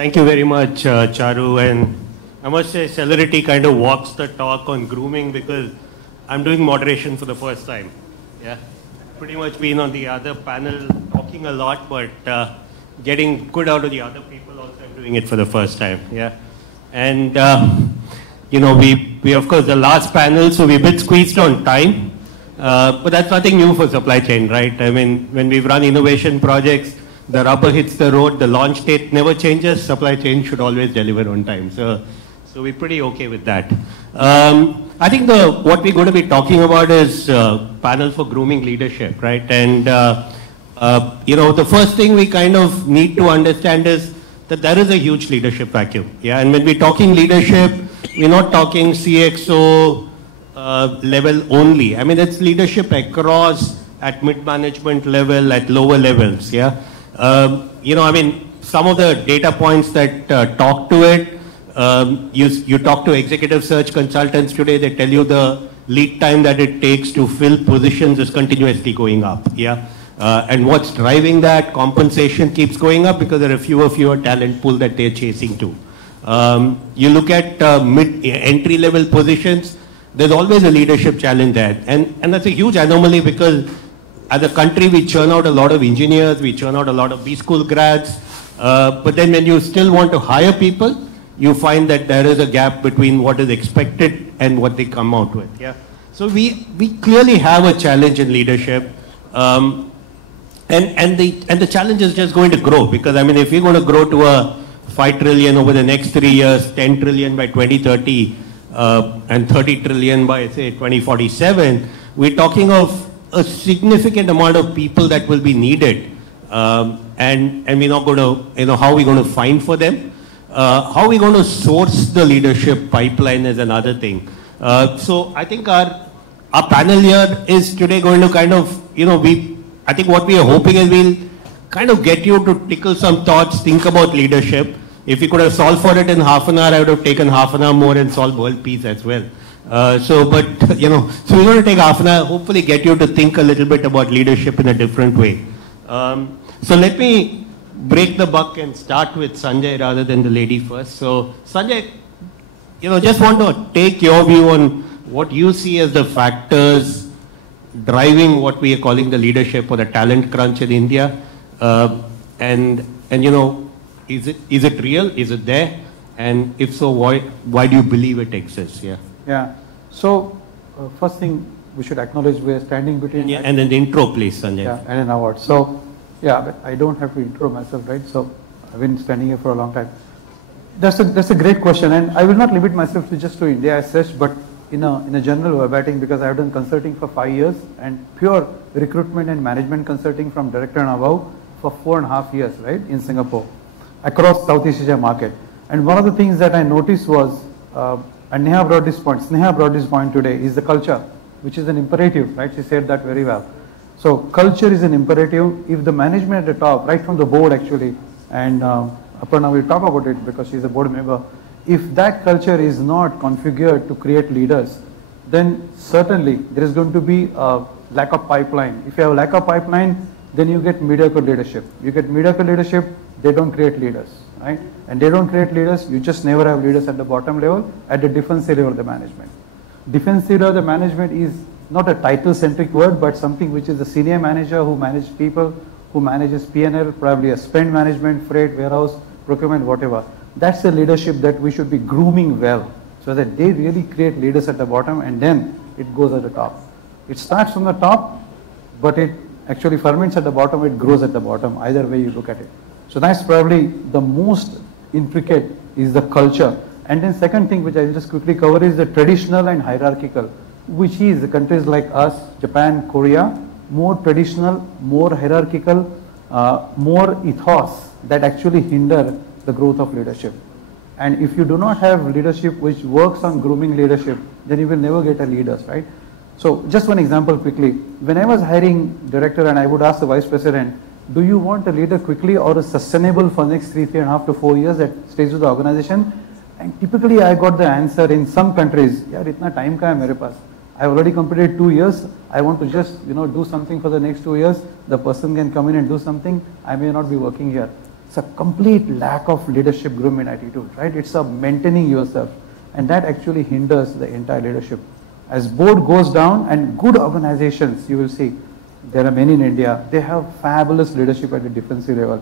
Thank you very much, Charu. And I must say, Celerity kind of walks the talk on grooming because I'm doing moderation for the first time. Yeah, pretty much been on the other panel talking a lot, but getting good out of the other people also. I'm doing it for the first time. Yeah, and we of course the last panel, so we're a bit squeezed on time. But that's nothing new for supply chain, right? I mean, when we've run innovation projects, the rubber hits the road, the launch date never changes, supply chain should always deliver on time. So we're pretty okay with that. I think what we're going to be talking about is panel for grooming leadership, right? And, the first thing we kind of need to understand is that there is a huge leadership vacuum. Yeah, and when we're talking leadership, we're not talking CXO level only. I mean, it's leadership across at mid-management level, at lower levels, yeah. I mean, some of the data points that talk to it, you talk to executive search consultants today, they tell you the lead time that it takes to fill positions is continuously going up, yeah. And what's driving that? Compensation keeps going up because there are fewer talent pool that they're chasing to. You look at entry-level positions, there's always a leadership challenge there. And that's a huge anomaly because as a country, we churn out a lot of engineers, we churn out a lot of B-school grads, but then when you still want to hire people, you find that there is a gap between what is expected and what they come out with. Yeah. So we clearly have a challenge in leadership, and the challenge is just going to grow because I mean, if we're going to grow to a 5 trillion over the next 3 years, 10 trillion by 2030, and 30 trillion by say 2047, we're talking of a significant amount of people that will be needed, and we're not going to, how are we going to find for them? How are we going to source the leadership pipeline is another thing. So I think our panel here is today going to kind of, I think what we are hoping is we'll kind of get you to tickle some thoughts, think about leadership. If we could have solved for it in half an hour, I would have taken half an hour more and solved world peace as well. So we're going to take half an hour, hopefully get you to think a little bit about leadership in a different way. So let me break the buck and start with Sanjay rather than the lady first. So Sanjay, just want to take your view on what you see as the factors driving what we are calling the leadership or the talent crunch in India. Is it real? Is it there? And if so, why do you believe it exists? Yeah. Yeah. So, first thing we should acknowledge we are standing between. Yeah, and an intro, please, Sanjay. Yeah, and an award. So, yeah, I don't have to intro myself, right? So, I've been standing here for a long time. That's a great question, and I will not limit myself to just to India as such, but in a general verbatim because I have done consulting for 5 years and pure recruitment and management consulting from director and above for 4.5 years, right, in Singapore, across Southeast Asia market. And one of the things that I noticed was, and Sneha brought this point today, is the culture, which is an imperative, right? She said that very well. So culture is an imperative. If the management at the top, right from the board actually, and Aparna will talk about it because she's a board member, if that culture is not configured to create leaders, then certainly there is going to be a lack of pipeline. If you have a lack of pipeline, then you get mediocre leadership. You get mediocre leadership, they don't create leaders, right? And they don't create leaders, you just never have leaders at the bottom level, at the defensive level of the management. Defensive level of the management is not a title-centric word, but something which is a senior manager who manages people, who manages P&L, probably a spend management, freight, warehouse, procurement, whatever. That's the leadership that we should be grooming well, so that they really create leaders at the bottom and then it goes at the top. It starts from the top, but it actually ferments at the bottom, it grows at the bottom, either way you look at it. So that's probably the most intricate is the culture. And then second thing which I'll just quickly cover is the traditional and hierarchical, which is the countries like us, Japan, Korea, more traditional, more hierarchical, more ethos that actually hinder the growth of leadership. And if you do not have leadership which works on grooming leadership, then you will never get a leaders, right? So just one example quickly. When I was hiring director and I would ask the vice president, do you want a leader quickly or a sustainable for next 3.5 to 4 years that stays with the organization? And typically I got the answer in some countries, yaar itna time ka hai mere paas. I have already completed 2 years. I want to just do something for the next 2 years. The person can come in and do something. I may not be working here. It's a complete lack of leadership grooming attitude, right? It's a maintaining yourself, and that actually hinders the entire leadership. As board goes down, and good organizations, you will see, there are many in India, they have fabulous leadership at the defensive level,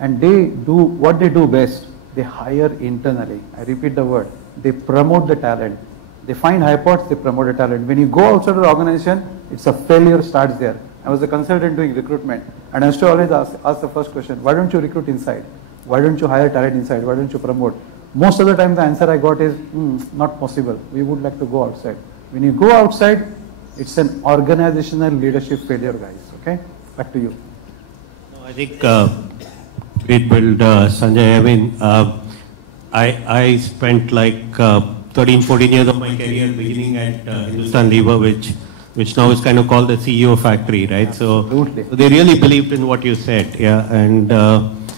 and they do what they do best. They hire internally. I repeat the word. They promote the talent. They find high pots, they promote the talent. When you go outside of the organization, it's a failure starts there. I was a consultant doing recruitment, and I used to always ask the first question, why don't you recruit inside? Why don't you hire talent inside? Why don't you promote? Most of the time the answer I got is, not possible. We would like to go outside. When you go outside, it's an organizational leadership failure, guys. Okay? Back to you. No, I think great build, Sanjay. I mean, I spent like 13, 14 years of my career beginning at Hindustan Lever, which now is kind of called the CEO factory, right? So they really believed in what you said, yeah, and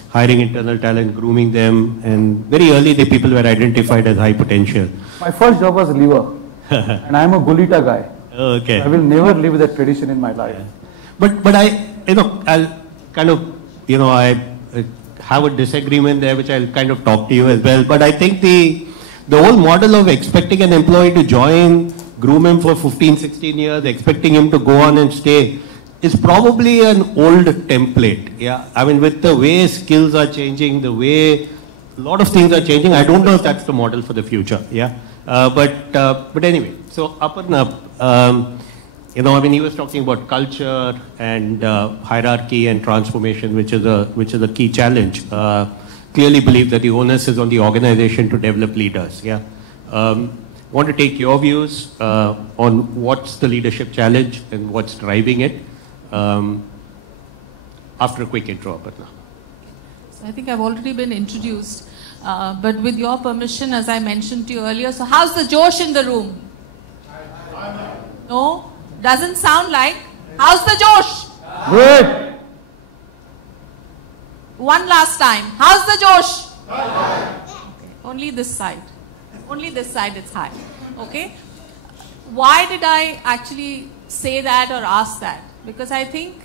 hiring internal talent, grooming them, and very early the people were identified as high potential. My first job was Lever, and I'm a Gulita guy. Okay. I will never leave that tradition in my life. Yeah. But I'll kind of, I have a disagreement there, which I'll kind of talk to you as well. But I think the whole model of expecting an employee to join, groom him for 15, 16 years, expecting him to go on and stay, is probably an old template. Yeah, I mean, with the way skills are changing, the way a lot of things are changing, I don't know if that's the model for the future. Yeah, but anyway, so Aparna, I mean, he was talking about culture and hierarchy and transformation, which is a key challenge. Clearly believe that the onus is on the organization to develop leaders. Yeah. Want to take your views on what's the leadership challenge and what's driving it after a quick intro, Aparna. So I think I've already been introduced, but with your permission, as I mentioned to you earlier, so how's the Josh in the room? No? Doesn't sound like. How's the Josh? Good. One last time. How's the Josh? Okay. Only this side. Only this side it's high. Okay? Why did I actually say that or ask that? Because I think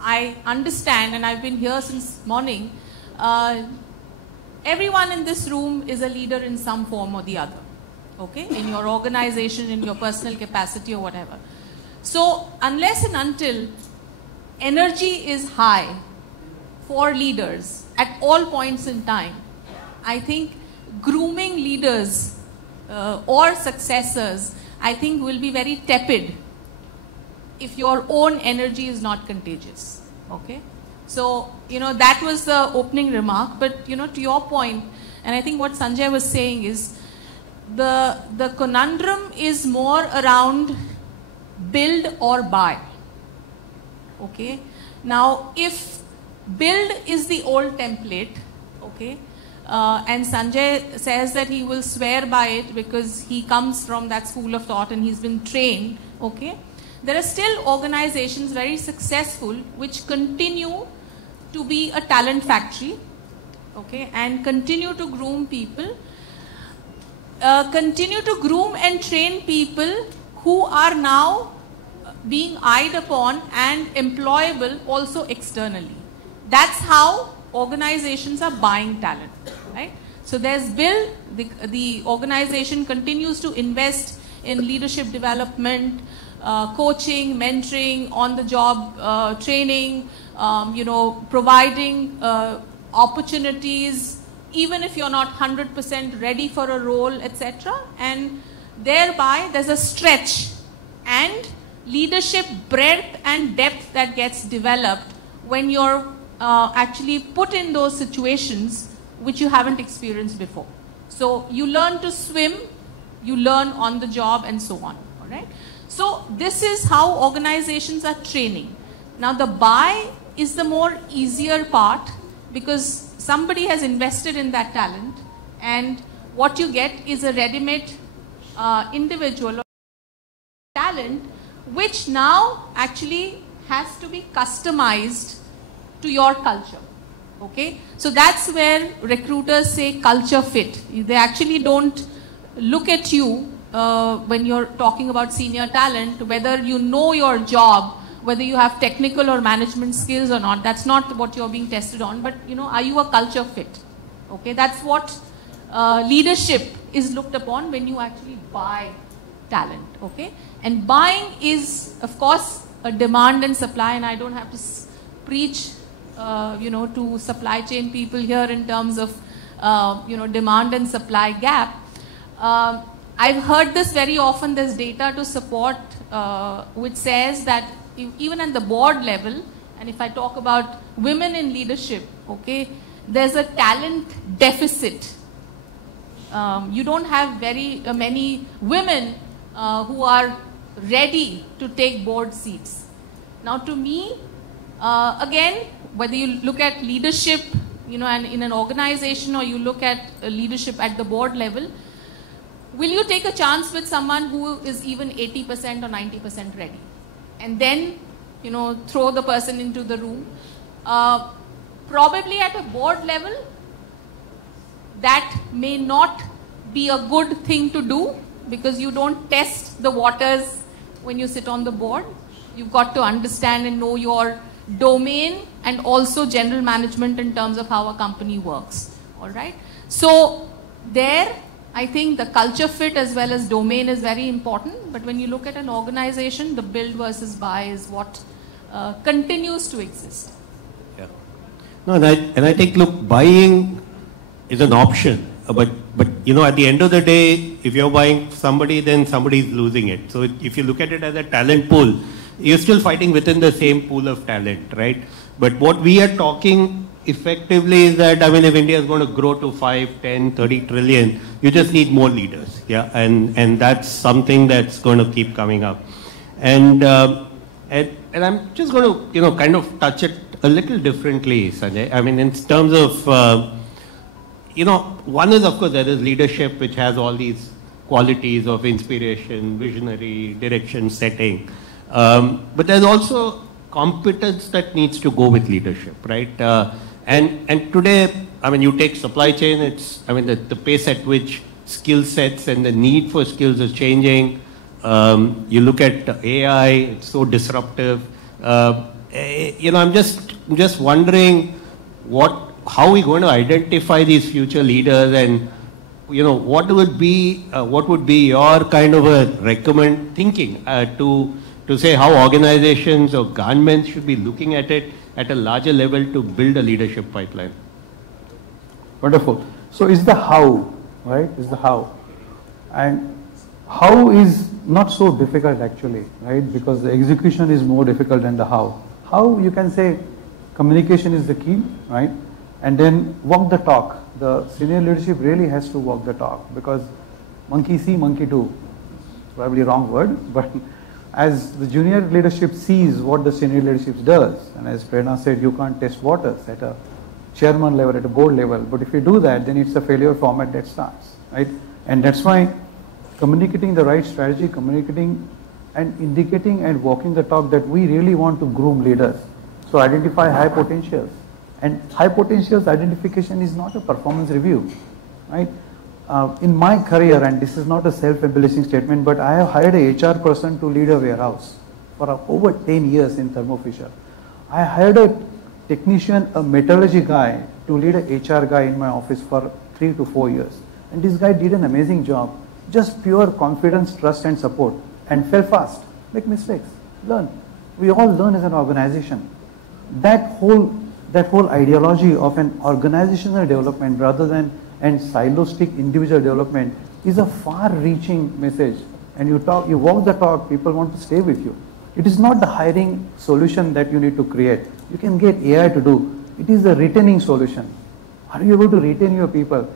I understand, and I've been here since morning, everyone in this room is a leader in some form or the other. Okay? In your organization, in your personal capacity or whatever. So, unless and until energy is high for leaders at all points in time, I think grooming leaders or successors, I think will be very tepid if your own energy is not contagious. Okay? So, that was the opening remark, but, to your point, and I think what Sanjay was saying is, the conundrum is more around build or buy. Okay? Now, if build is the old template, okay, and Sanjay says that he will swear by it because he comes from that school of thought and he's been trained, okay, there are still organizations very successful which continue to be a talent factory, okay, and continue to groom people, continue to groom and train people who are now being eyed upon and employable also externally. That's how organizations are buying talent, right? So there's build, the organization continues to invest in leadership development, coaching, mentoring, on-the-job training, providing opportunities, even if you're not 100% ready for a role, etc. And thereby there's a stretch and leadership breadth and depth that gets developed when you're actually put in those situations which you haven't experienced before. So you learn to swim, you learn on the job, and so on. All right? So this is how organizations are training. Now the buy is the more easier part because somebody has invested in that talent, and what you get is a ready-made individual or talent which now actually has to be customized to your culture. Okay? So that's where recruiters say culture fit. They actually don't look at you when you're talking about senior talent, whether you know your job whether you have technical or management skills or not. That's not what you're being tested on, but are you a culture fit? Okay, that's what leadership is looked upon when you actually buy talent. Okay, and buying is, of course, a demand and supply, and I don't have to preach, to supply chain people here in terms of, demand and supply gap. I've heard this very often. There's data to support which says that even at the board level, and if I talk about women in leadership, okay, there's a talent deficit. You don't have very many women who are ready to take board seats. Now, to me, again, whether you look at leadership, and in an organization, or you look at leadership at the board level, will you take a chance with someone who is even 80% or 90% ready? And then, throw the person into the room. Probably at a board level, that may not be a good thing to do, because you don't test the waters when you sit on the board. You've got to understand and know your domain and also general management in terms of how a company works. All right. So there, I think the culture fit as well as domain is very important. But when you look at an organization, the build versus buy is what continues to exist. Yeah. No, and I think, look, buying is an option. But at the end of the day, if you're buying somebody, then somebody's losing it. So if you look at it as a talent pool, you're still fighting within the same pool of talent, right? But what we are talking effectively is that, if India is going to grow to 5, 10, 30 trillion, you just need more leaders, yeah? And that's something that's going to keep coming up. And I'm just going to, kind of touch it a little differently, Sanjay. In terms of, one is, of course, there is leadership, which has all these qualities of inspiration, visionary, direction setting. But there's also competence that needs to go with leadership, right? And today, you take supply chain, it's, the pace at which skill sets and the need for skills is changing. You look at AI, it's so disruptive. I'm just wondering how are we going to identify these future leaders, and what would be your kind of a thinking to say how organizations or governments should be looking at it at a larger level to build a leadership pipeline? Wonderful. So it's the how, right? It's the how. And how is not so difficult actually, right? Because the execution is more difficult than the how. How, you can say communication is the key, right? And then walk the talk. The senior leadership really has to walk the talk, because monkey see, monkey do. Probably wrong word, but as the junior leadership sees what the senior leadership does, and as Prerna said, you can't test waters at a chairman level, at a board level, but if you do that, then it's a failure format that starts, right? And that's why communicating the right strategy, communicating and indicating and walking the talk that we really want to groom leaders. So identify high potentials. And high potentials identification is not a performance review, right? In my career, and this is not a self-embellishing statement, but I have hired a HR person to lead a warehouse for over 10 years in Thermo Fisher. I hired a technician, a metallurgy guy, to lead a HR guy in my office for 3 to 4 years. And this guy did an amazing job. Just pure confidence, trust and support, and fail fast, make mistakes, learn. We all learn as an organization. That whole ideology of an organizational development rather than siloistic individual development is a far-reaching message. And you walk the talk, people want to stay with you. It is not the hiring solution that you need to create. You can get AI to do. It is a retaining solution. Are you able to retain your people?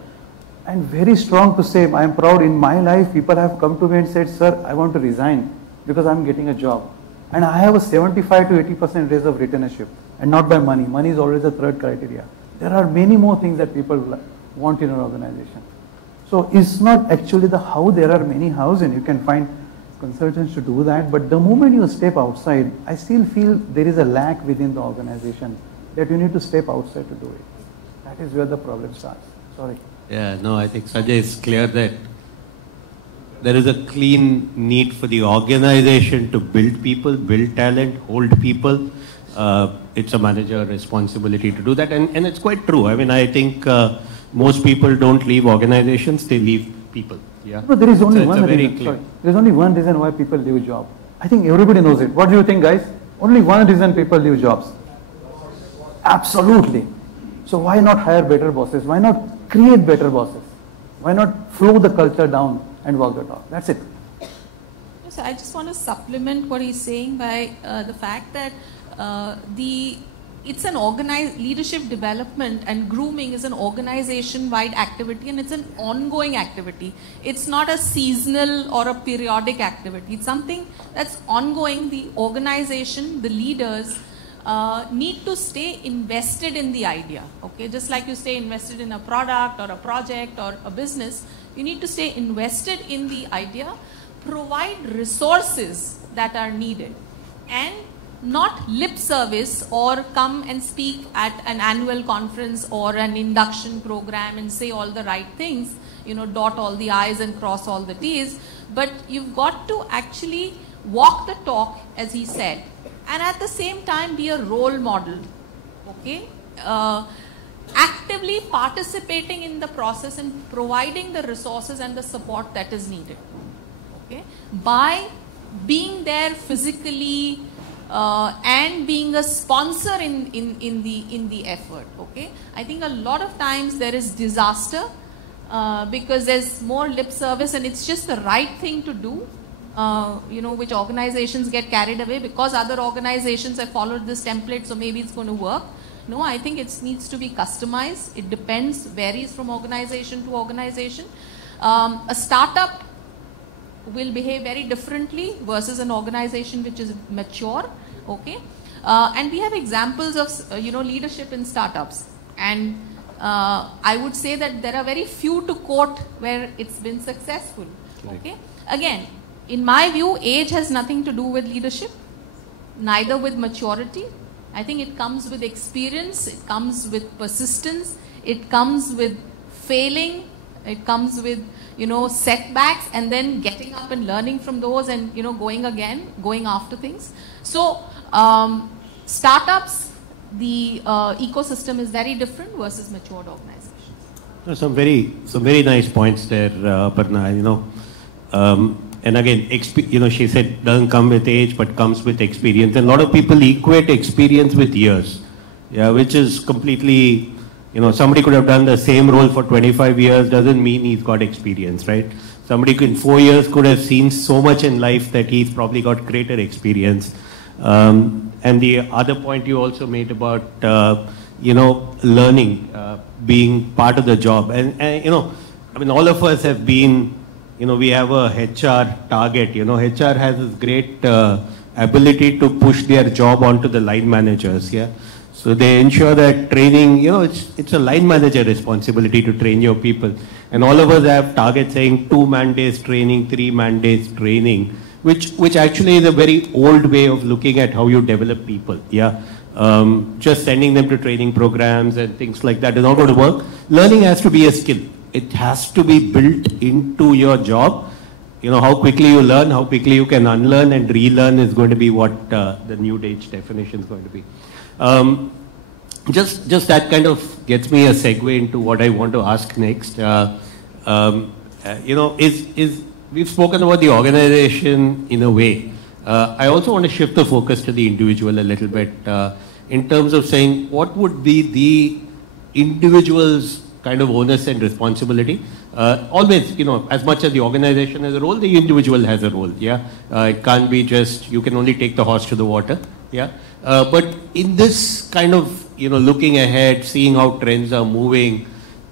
And very strong to say, I am proud in my life, people have come to me and said, sir, I want to resign because I am getting a job. And I have a 75 to 80% raise of retainership, and not by money. Money is always the third criteria. There are many more things that people want in an organization. So it's not actually the how. There are many hows, and you can find consultants to do that. But the moment you step outside, I still feel there is a lack within the organization that you need to step outside to do it. That is where the problem starts. Sorry. Yeah, no, I think Sanjay is clear that there is a clean need for the organization to build people, build talent, hold people. It's a manager responsibility to do that, and it's quite true. I mean, I think most people don't leave organizations, they leave people. Yeah. But there is only one very reason. Sorry, there is only one reason why people leave job. I think everybody knows it. What do you think, guys? Only one reason people leave jobs. Absolutely. So why not hire better bosses? Why not create better bosses? Why not flow the culture down and walk the talk? That's it. So I just want to supplement what he's saying by the fact that it's an organized leadership development, and grooming is an organization-wide activity, and it's an ongoing activity. It's not a seasonal or a periodic activity. It's something that's ongoing. The organization, the leaders need to stay invested in the idea. Okay, just like you stay invested in a product or a project or a business, you need to stay invested in the idea, provide resources that are needed, and not lip service or come and speak at an annual conference or an induction program and say all the right things, you know, dot all the I's and cross all the T's, but you've got to actually walk the talk, as he said, and at the same time be a role model, okay? Actively participating in the process and providing the resources and the support that is needed, okay? By being there physically, and being a sponsor in the effort, okay? I think a lot of times there is disaster because there's more lip service and it's just the right thing to do, you know, which organizations get carried away because other organizations have followed this template, so maybe it's going to work. No, I think it needs to be customized. It depends, varies from organization to organization. A startup will behave very differently versus an organization which is mature, okay? And we have examples of, you know, leadership in startups. And I would say that there are very few to quote where it's been successful, okay? Again, in my view, age has nothing to do with leadership, neither with maturity. I think it comes with experience, it comes with persistence, it comes with failing, it comes with, you know, setbacks, and then getting up and learning from those and, you know, going again, going after things. So startups, the ecosystem is very different versus matured organizations. Some very nice points there, Aparna, you know. And again, you know, she said doesn't come with age, but comes with experience. And a lot of people equate experience with years, yeah, which is completely, you know, somebody could have done the same role for 25 years, doesn't mean he's got experience, right? Somebody in 4 years could have seen so much in life that he's probably got greater experience. And the other point you also made about, you know, learning, being part of the job. And, you know, I mean, all of us have been, you know, we have a HR target, you know, HR has this great ability to push their job onto the line managers, yeah. So they ensure that training, you know, it's a line manager responsibility to train your people. And all of us have targets saying 2-man days training, 3-man days training, which actually is a very old way of looking at how you develop people, yeah. Just sending them to training programs and things like that is not going to work. Learning has to be a skill. It has to be built into your job. You know, how quickly you learn, how quickly you can unlearn and relearn is going to be what the new age definition is going to be. Just that kind of gets me a segue into what I want to ask next. You know, we've spoken about the organization in a way. I also want to shift the focus to the individual a little bit in terms of saying what would be the individual's kind of onus and responsibility. Always, you know, as much as the organization has a role, the individual has a role, yeah. It can't be just, you can only take the horse to the water, yeah. But in this kind of, you know, looking ahead, seeing how trends are moving,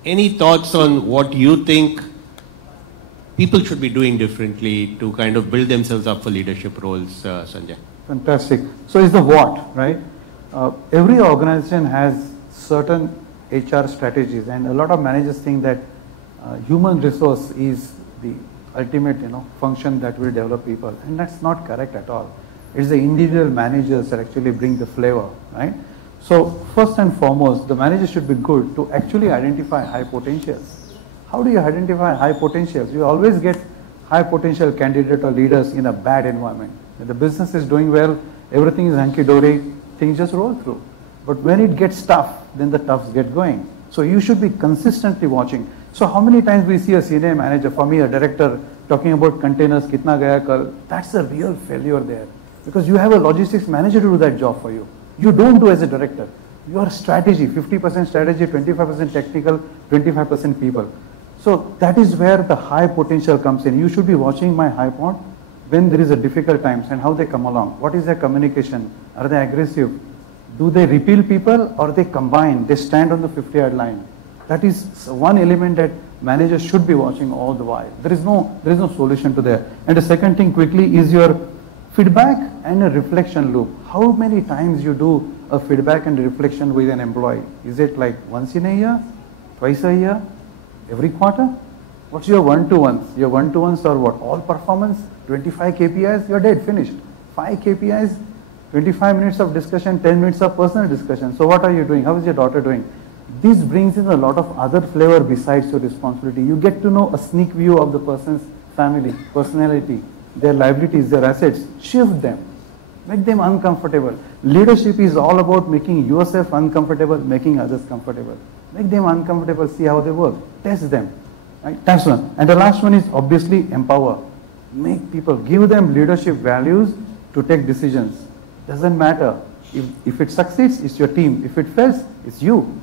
any thoughts on what you think people should be doing differently to kind of build themselves up for leadership roles, Sanjay? Fantastic. So it's the what, right? Every organization has certain HR strategies, and a lot of managers think that human resource is the ultimate, you know, function that will develop people, and that's not correct at all. It's the individual managers that actually bring the flavor, right? So first and foremost, the manager should be good to actually identify high potentials. How do you identify high potentials? You always get high potential candidate or leaders in a bad environment. When the business is doing well, everything is hunky-dory, things just roll through. But when it gets tough, then the toughs get going. So you should be consistently watching. So how many times we see a senior manager, for me a director, talking about containers, kitna gaya kal, that's a real failure there. Because you have a logistics manager to do that job for you. You don't do as a director. Your strategy, 50% strategy, 25% technical, 25% people. So that is where the high potential comes in. You should be watching my high point when there is a difficult times and how they come along. What is their communication? Are they aggressive? Do they repel people or they combine? They stand on the 50-yard line. That is one element that managers should be watching all the while. There is no solution to that. And the second thing quickly is your feedback and a reflection loop. How many times you do a feedback and reflection with an employee? Is it like once in a year, twice a year, every quarter? What's your one-to-ones? Your one-to-ones are what? All performance, 25 KPIs, you're dead, finished. 5 KPIs, 25 minutes of discussion, 10 minutes of personal discussion. So what are you doing? How is your daughter doing? This brings in a lot of other flavor besides your responsibility. You get to know a sneak view of the person's family, personality, their liabilities, their assets. Shift them. Make them uncomfortable. Leadership is all about making yourself uncomfortable, making others comfortable. Make them uncomfortable, see how they work. Test them. Right? That's one. And the last one is obviously empower. Make people, give them leadership values to take decisions. Doesn't matter. If it succeeds, it's your team. If it fails, it's you.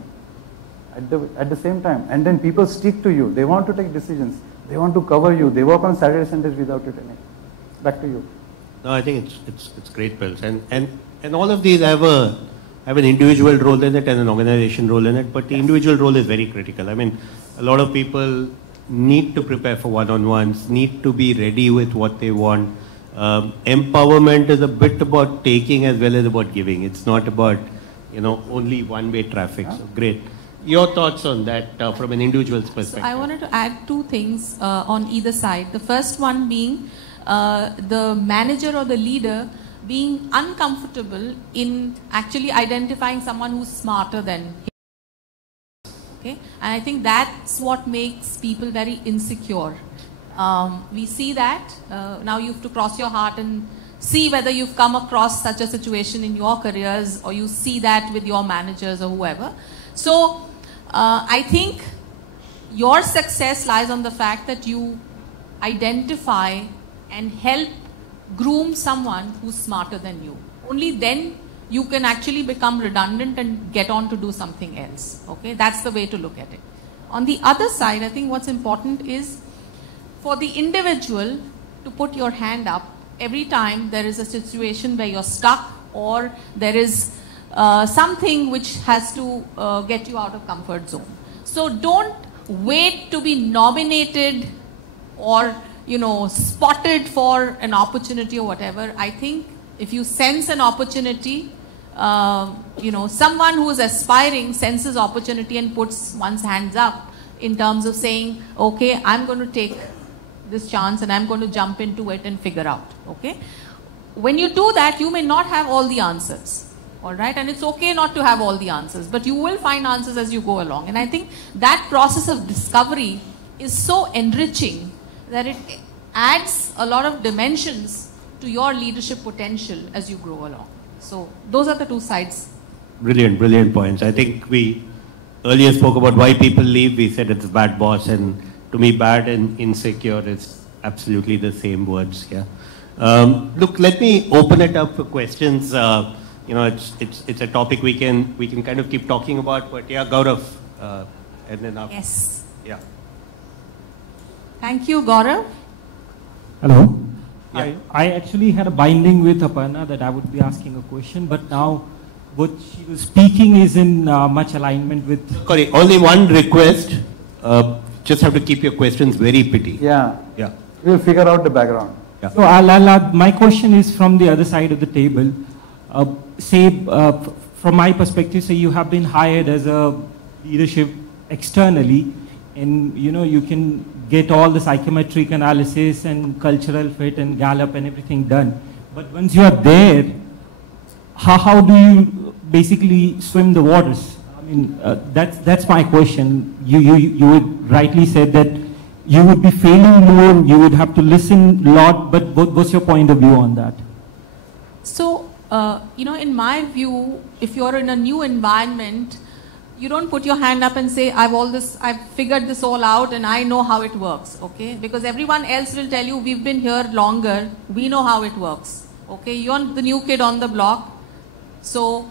At the same time. And then people stick to you. They want to take decisions. They want to cover you. They work on Saturday, Sundays without you telling. Back to you. No, I think it's great, Pils. And all of these have an individual role in it and an organization role in it, but the individual role is very critical. I mean, a lot of people need to prepare for one-on-ones, need to be ready with what they want. Empowerment is a bit about taking as well as about giving. It's not about, only one-way traffic. So great. Your thoughts on that from an individual's perspective? So I wanted to add two things on either side. The first one being the manager or the leader being uncomfortable in actually identifying someone who's smarter than him. Okay? And I think that's what makes people very insecure. We see that. Now you have to cross your heart and see whether you've come across such a situation in your careers or you see that with your managers or whoever. So I think your success lies on the fact that you identify and help groom someone who's smarter than you. Only then you can actually become redundant and get on to do something else. Okay, that's the way to look at it. On the other side, I think what's important is for the individual to put your hand up every time there is a situation where you're stuck or there is something which has to get you out of comfort zone. So don't wait to be nominated or spotted for an opportunity or whatever. I think if you sense an opportunity, someone who is aspiring senses opportunity and puts one's hands up in terms of saying, okay, I'm going to take this chance and I'm going to jump into it and figure out. Okay, when you do that, you may not have all the answers. All right, and it's okay not to have all the answers, but you will find answers as you go along. And I think that process of discovery is so enriching that it adds a lot of dimensions to your leadership potential as you grow along. So those are the two sides. Brilliant points. I think we earlier spoke about why people leave. We said it's a bad boss, and to me, bad and insecure is absolutely the same words. Yeah. Look, let me open it up for questions. It's a topic we can kind of keep talking about. But yeah, Gaurav, and then after. Yes. Yeah. Thank you, Gaurav. Hello. Yeah. I actually had a binding with Aparna that I would be asking a question, but now what she was speaking is in much alignment with... Sorry, only one request. Just have to keep your questions very petty. Yeah. Yeah. We'll figure out the background. Yeah. So my question is from the other side of the table. From my perspective, say you have been hired as a leadership externally, and you can get all the psychometric analysis and cultural fit and Gallup and everything done. But once you are there, how do you basically swim the waters? I mean, that's my question. You rightly said that you would be failing more, you would have to listen a lot, but what's your point of view on that? So, in my view, if you're in a new environment, you don't put your hand up and say, I've figured this all out and I know how it works, okay? Because everyone else will tell you, we've been here longer, we know how it works, okay? You're the new kid on the block. So,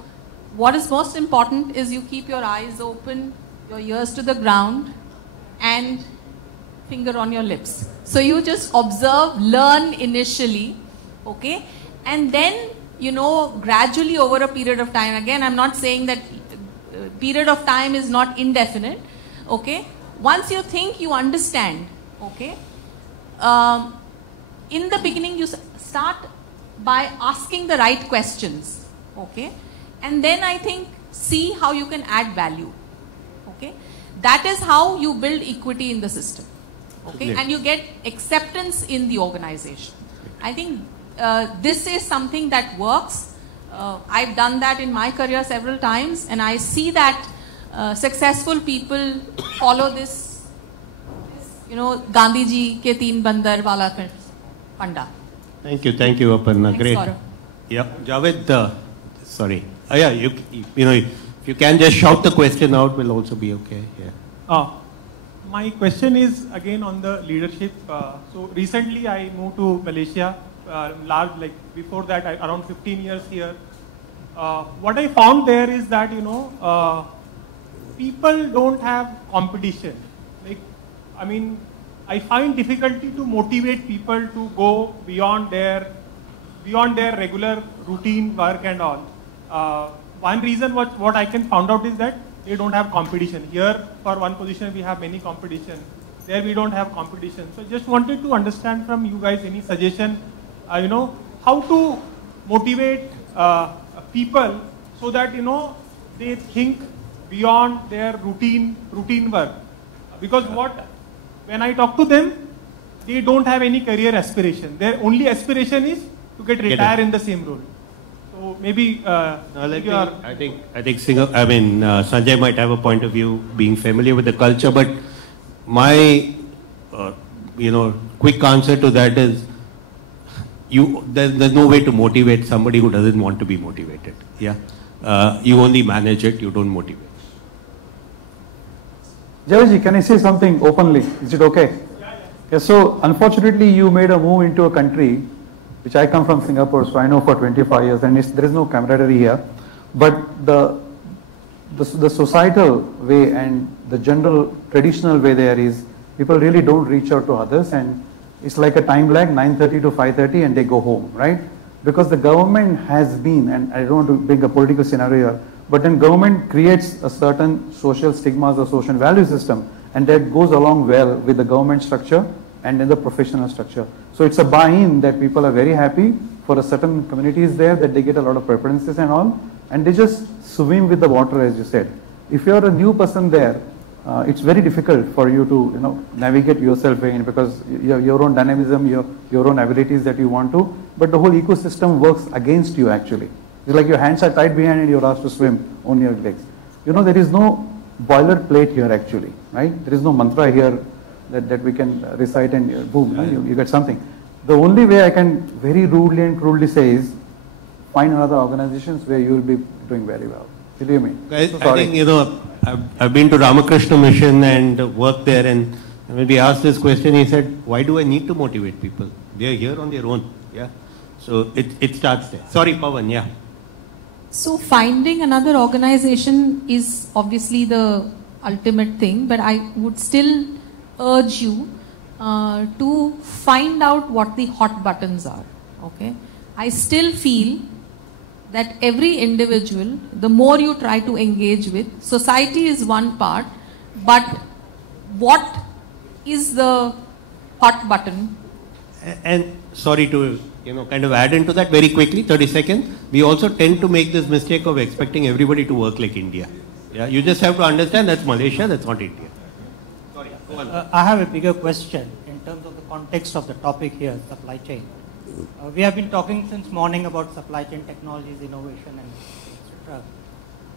what is most important is you keep your eyes open, your ears to the ground, and finger on your lips. So, you just observe, learn initially, okay? And then, gradually over a period of time, again, I'm not saying that period of time is not indefinite, okay? Once you think you understand, okay, in the beginning you start by asking the right questions, okay? And then I think see how you can add value, okay? That is how you build equity in the system, okay? And you get acceptance in the organization. I think this is something that works. I've done that in my career several times, and I see that successful people follow this, Gandhi ji ke teen bandar wala panda. Thank you, Aparna. Thanks, Great. Saurabh. Yeah, Javed, sorry. If you can just shout the question out, will also be okay. Yeah. My question is again on the leadership. So recently I moved to Malaysia. Before that, around 15 years here. What I found there is that, people don't have competition. I find difficulty to motivate people to go beyond their regular routine work and all. One reason what I can find out is that they don't have competition. Here, for one position, we have many competition. There, we don't have competition. So, just wanted to understand from you guys any suggestion. How to motivate people so that, they think beyond their routine work. Because when I talk to them, they don't have any career aspiration. Their only aspiration is to get retired in the same role. So maybe I think Sanjay might have a point of view being familiar with the culture, but my quick answer to that is there's no way to motivate somebody who doesn't want to be motivated. Yeah, you only manage it, you don't motivate. Javaji, can I say something openly? Is it okay? Yeah, so unfortunately you made a move into a country which I come from Singapore, so I know for 25 years, and there is no camaraderie here. But the societal way and the general traditional way there is people really don't reach out to others, and it's like a time lag, 9:30 to 5:30, and they go home, right? Because the government has been, and I don't want to bring a political scenario here, but then government creates a certain social stigmas or social value system, and that goes along well with the government structure and in the professional structure. So it's a buy-in that people are very happy for a certain communities there, that they get a lot of preferences and all, and they just swim with the water, as you said. If you're a new person there, it's very difficult for you to navigate yourself in, because you have your own dynamism, your own abilities that you want to, but the whole ecosystem works against you actually. It's like your hands are tied behind and you're asked to swim on your legs. There is no boilerplate here actually, right? There is no mantra here that we can recite and boom, you get something. The only way I can very rudely and crudely say is find another organizations where you will be doing very well. Believe me. Guys, I think, I've been to Ramakrishna Mission and worked there, and when we asked this question, he said, why do I need to motivate people? They are here on their own. Yeah. So it starts there. Sorry, Pawan, yeah. So finding another organization is obviously the ultimate thing, but I would still urge you to find out what the hot buttons are. Okay, I still feel that every individual, the more you try to engage with, society is one part, but what is the hot button? And sorry to kind of add into that very quickly, 30 seconds. We also tend to make this mistake of expecting everybody to work like India. Yeah, you just have to understand that's Malaysia, that's not India. Sorry, go on. I have a bigger question in terms of the context of the topic here, supply chain. We have been talking since morning about supply chain technologies, innovation, and etc.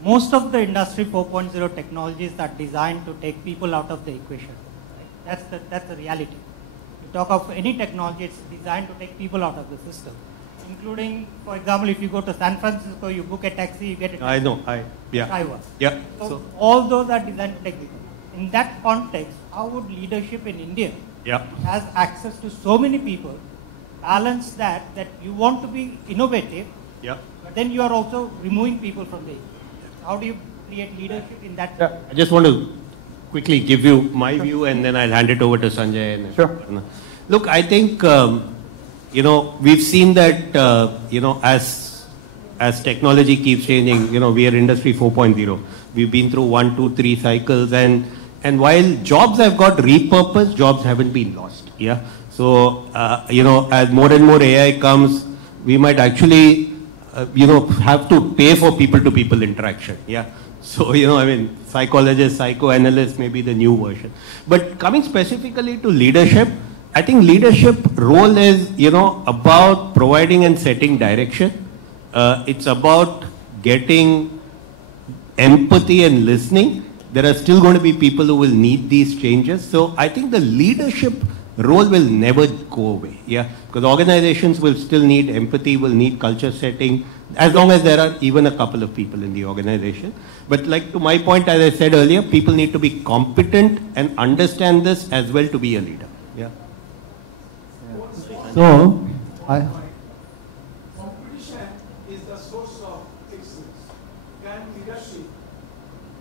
Most of the industry 4.0 technologies are designed to take people out of the equation. Right? That's the reality. You talk of any technology, it's designed to take people out of the system, including, for example, if you go to San Francisco, you book a taxi, you get a taxi driver. Yeah. So all those are designed to take people. In that context, how would leadership in India, has access to so many people, balance that you want to be innovative, but then you are also removing people from the. How do you create leadership in that? Yeah. I just want to quickly give you my view, and then I'll hand it over to Sanjay. And Sure. Look, I think we've seen that as technology keeps changing, we are industry 4.0. We've been through 1, 2, 3 cycles, and while jobs have got repurposed, jobs haven't been lost. Yeah. So as more and more AI comes, we might actually have to pay for people-to-people interaction. Yeah. So, psychologists, psychoanalysts may be the new version. But coming specifically to leadership, I think leadership role is, about providing and setting direction. It's about getting empathy and listening. There are still going to be people who will need these changes. So I think the leadership role will never go away. Yeah, because organizations will still need empathy, will need culture setting, as long as there are even a couple of people in the organization. But like to my point, as I said earlier, people need to be competent and understand this as well to be a leader. Yeah. So, competition is the source of excellence. Can leadership?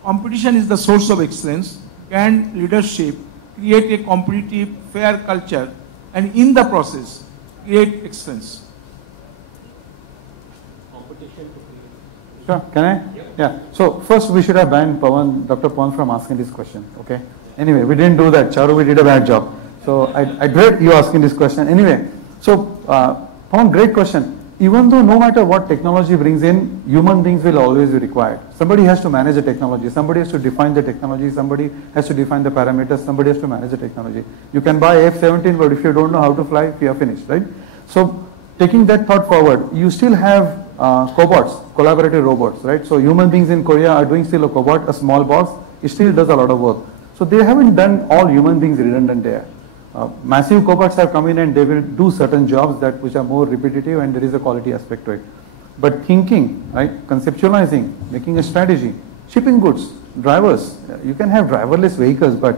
Competition is the source of excellence. Can leadership create a competitive, fair culture, and in the process, create excellence? Sure, can I? Yeah. So first we should have banned Dr. Pawan from asking this question, okay? Anyway, we didn't do that. Charu, we did a bad job. So I dread you asking this question. Anyway, so Pawan, great question. Even though no matter what technology brings in, human beings will always be required. Somebody has to manage the technology. Somebody has to define the technology. Somebody has to define the parameters. Somebody has to manage the technology. You can buy F-17, but if you don't know how to fly, you are finished, right? So taking that thought forward, you still have cobots, collaborative robots, right? So human beings in Korea are doing still a cobot, a small box. It still does a lot of work. So they haven't done all human beings redundant there. Massive cobots have come in and they will do certain jobs which are more repetitive, and there is a quality aspect to it. But thinking, right, conceptualizing, making a strategy, shipping goods, drivers, you can have driverless vehicles, but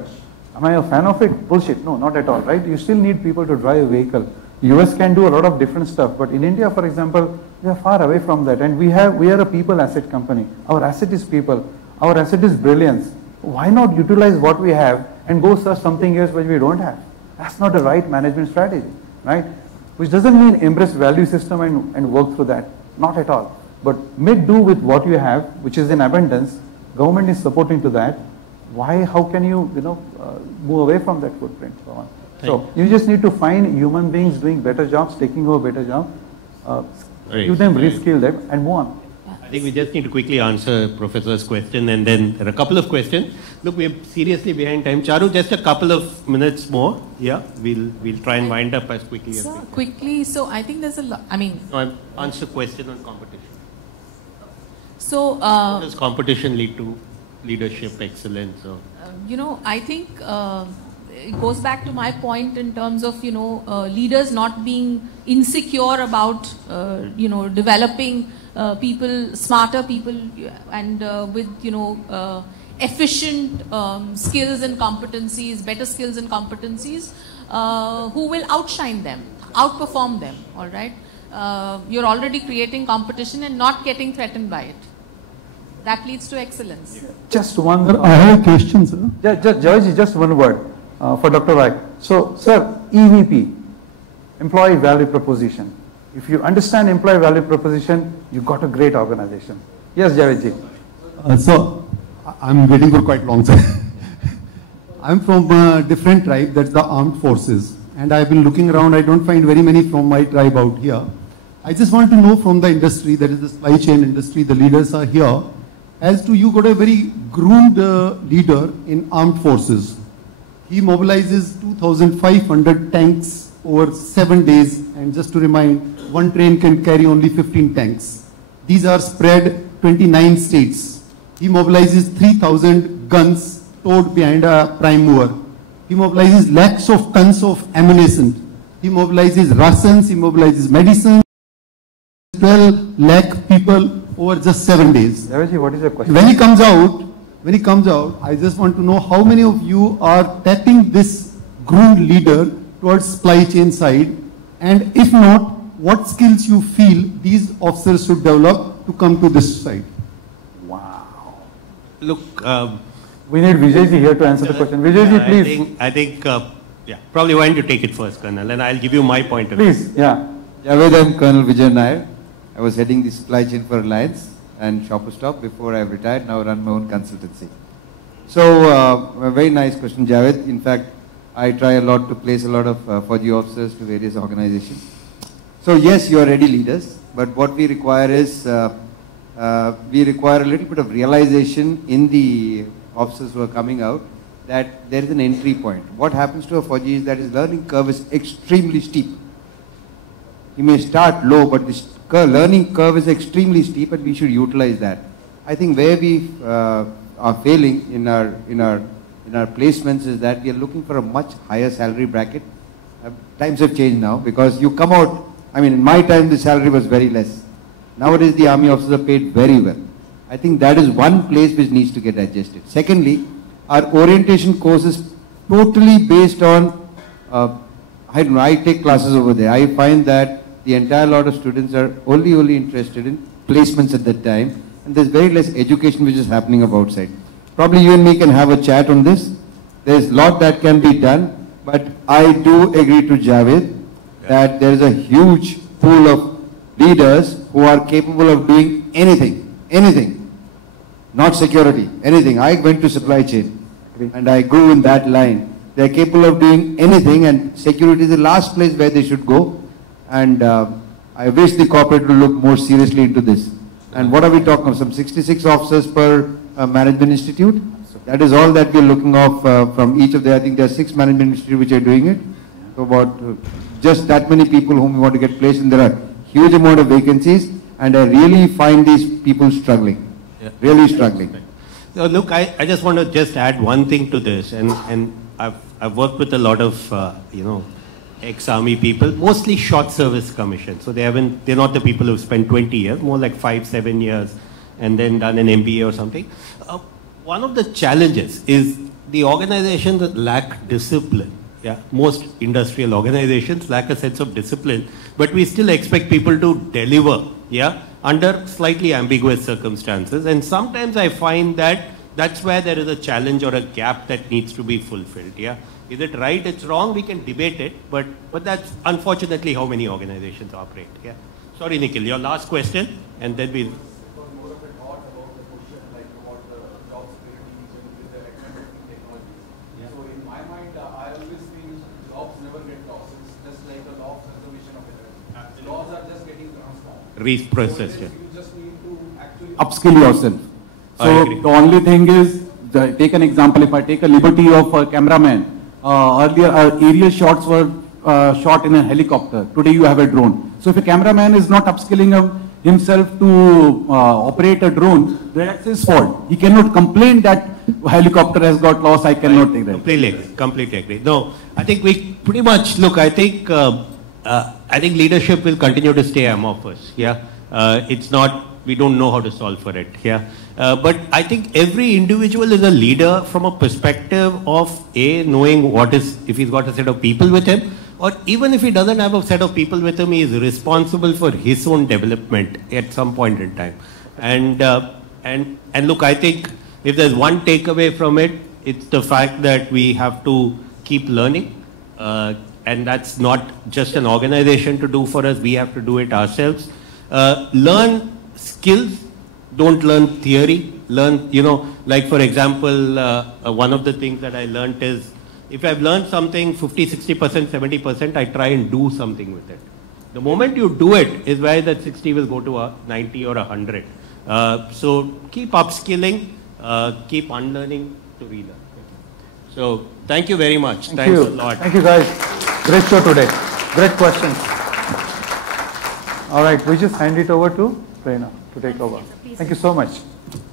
am I a fan of it? Bullshit. No, not at all, right? You still need people to drive a vehicle. US can do a lot of different stuff, but in India, for example, we are far away from that, and we are a people asset company. Our asset is people. Our asset is brilliance. Why not utilize what we have and go search something else which we don't have? That's not the right management strategy, right? Which doesn't mean embrace value system and work through that. Not at all. But make do with what you have, which is in abundance. Government is supporting to that. Why? How can you, move away from that footprint? So you just need to find human beings doing better jobs, taking over better jobs, give them, reskill them, and move on. I think we just need to quickly answer Professor's question, and then there are a couple of questions. Look, we're seriously behind time. Charu, just a couple of minutes more. Yeah, we'll try and wind up as quickly as we can. Quickly, so I think there's a lot. No, answer the question on competition. So, how does competition lead to leadership excellence? Or? I think it goes back to my point in terms of leaders not being insecure about developing people, smarter people, and with efficient skills and competencies, better skills and competencies, who will outshine them, outperform them. All right, you're already creating competition and not getting threatened by it. That leads to excellence. Just one. Sir, I have a question, sir. Just one word for Dr. Rai. So, sir, EVP, employee value proposition. If you understand employee value proposition, you got a great organization. Yes, Javedji. So, I'm waiting for quite long, sir. I'm from a different tribe, that's the armed forces. And I've been looking around, I don't find very many from my tribe out here. I just want to know from the industry, that is the supply chain industry, the leaders are here, as to you got a very groomed leader in armed forces. He mobilizes 2,500 tanks over 7 days, and just to remind, one train can carry only 15 tanks. These are spread 29 states. He mobilizes 3,000 guns towed behind a prime mover. He mobilizes lakhs of tons of ammunition. He mobilizes rations, he mobilizes medicine. 12 lakh people over just 7 days. Devaji, what is your question? When he comes out, I just want to know how many of you are tapping this groomed leader towards supply chain side, and if not, what skills you feel these officers should develop to come to this side? Wow. Look, we need Vijayji here to answer the question. Vijayji, yeah, please. I think, probably why don't you take it first, Colonel, and I'll give you my point of view. Please, yeah. Javed, I'm Colonel Vijay Nair. I was heading the supply chain for Reliance and Shopper Stop before I retired. Now I run my own consultancy. So, a very nice question, Javed. In fact, I try a lot to place a lot of 4G officers to various organizations. So yes, you are ready leaders, but what we require is, we require a little bit of realization in the officers who are coming out that there is an entry point. What happens to a 4G is that his learning curve is extremely steep. He may start low, but the learning curve is extremely steep, and we should utilize that. I think where we are failing in our placements is that we are looking for a much higher salary bracket. Times have changed now, because you come out, I mean, in my time the salary was very less. Nowadays the army officers are paid very well. I think that is one place which needs to get adjusted. Secondly, our orientation course is totally based on, I don't know, I take classes over there. I find that the entire lot of students are only interested in placements at that time, and there's very less education which is happening up outside. Probably you and me can have a chat on this. There's a lot that can be done, but I do agree to Javed that there is a huge pool of leaders who are capable of doing anything, not security, anything. I went to supply chain and I grew in that line. They are capable of doing anything, and security is the last place where they should go. And I wish the corporate will look more seriously into this. And what are we talking of? Some 66 officers per management institute? That is all that we are looking of from each of the, I think there are 6 management institutes which are doing it. So about just that many people whom we want to get placed, and there are huge amount of vacancies, and I really find these people struggling, really struggling. So look, I just want to just add one thing to this, and I've worked with a lot of, ex-army people, mostly short service commission. So they're not the people who've spent 20 years, more like 5-7 years, and then done an MBA or something. One of the challenges is the organizations that lack discipline. Yeah, most industrial organizations lack a sense of discipline, but we still expect people to deliver, under slightly ambiguous circumstances. And sometimes I find that that's where there is a challenge or a gap that needs to be fulfilled. Is it right? It's wrong? We can debate it, but that's unfortunately how many organizations operate. Sorry, Nikhil, your last question, and then we'll. Reprocessed. You just need to actually upskill yourself. So the only thing is, take an example. If I take a liberty of a cameraman, earlier aerial shots were shot in a helicopter. Today you have a drone. So if a cameraman is not upskilling himself to operate a drone, that's his fault. He cannot complain that helicopter has got lost. I cannot take that. Completely agree. No, I think we pretty much look. I think leadership will continue to stay amorphous. It's not. We don't know how to solve for it. But I think every individual is a leader from a perspective of knowing if he's got a set of people with him, or even if he doesn't have a set of people with him, he is responsible for his own development at some point in time. And look, I think if there's one takeaway from it, it's the fact that we have to keep learning, and that's not just an organization to do for us. We have to do it ourselves. Learn skills. Don't learn theory. Learn, like for example, one of the things that I learned is, if I've learned something 50, 60%, 70%, I try and do something with it. The moment you do it is where that 60 will go to a 90 or 100. So keep upskilling, keep unlearning to relearn. So thank you very much. Thanks a lot. Thank you guys. Great show today. Great questions. All right, we just hand it over to Prerna to take over. Thank you so much.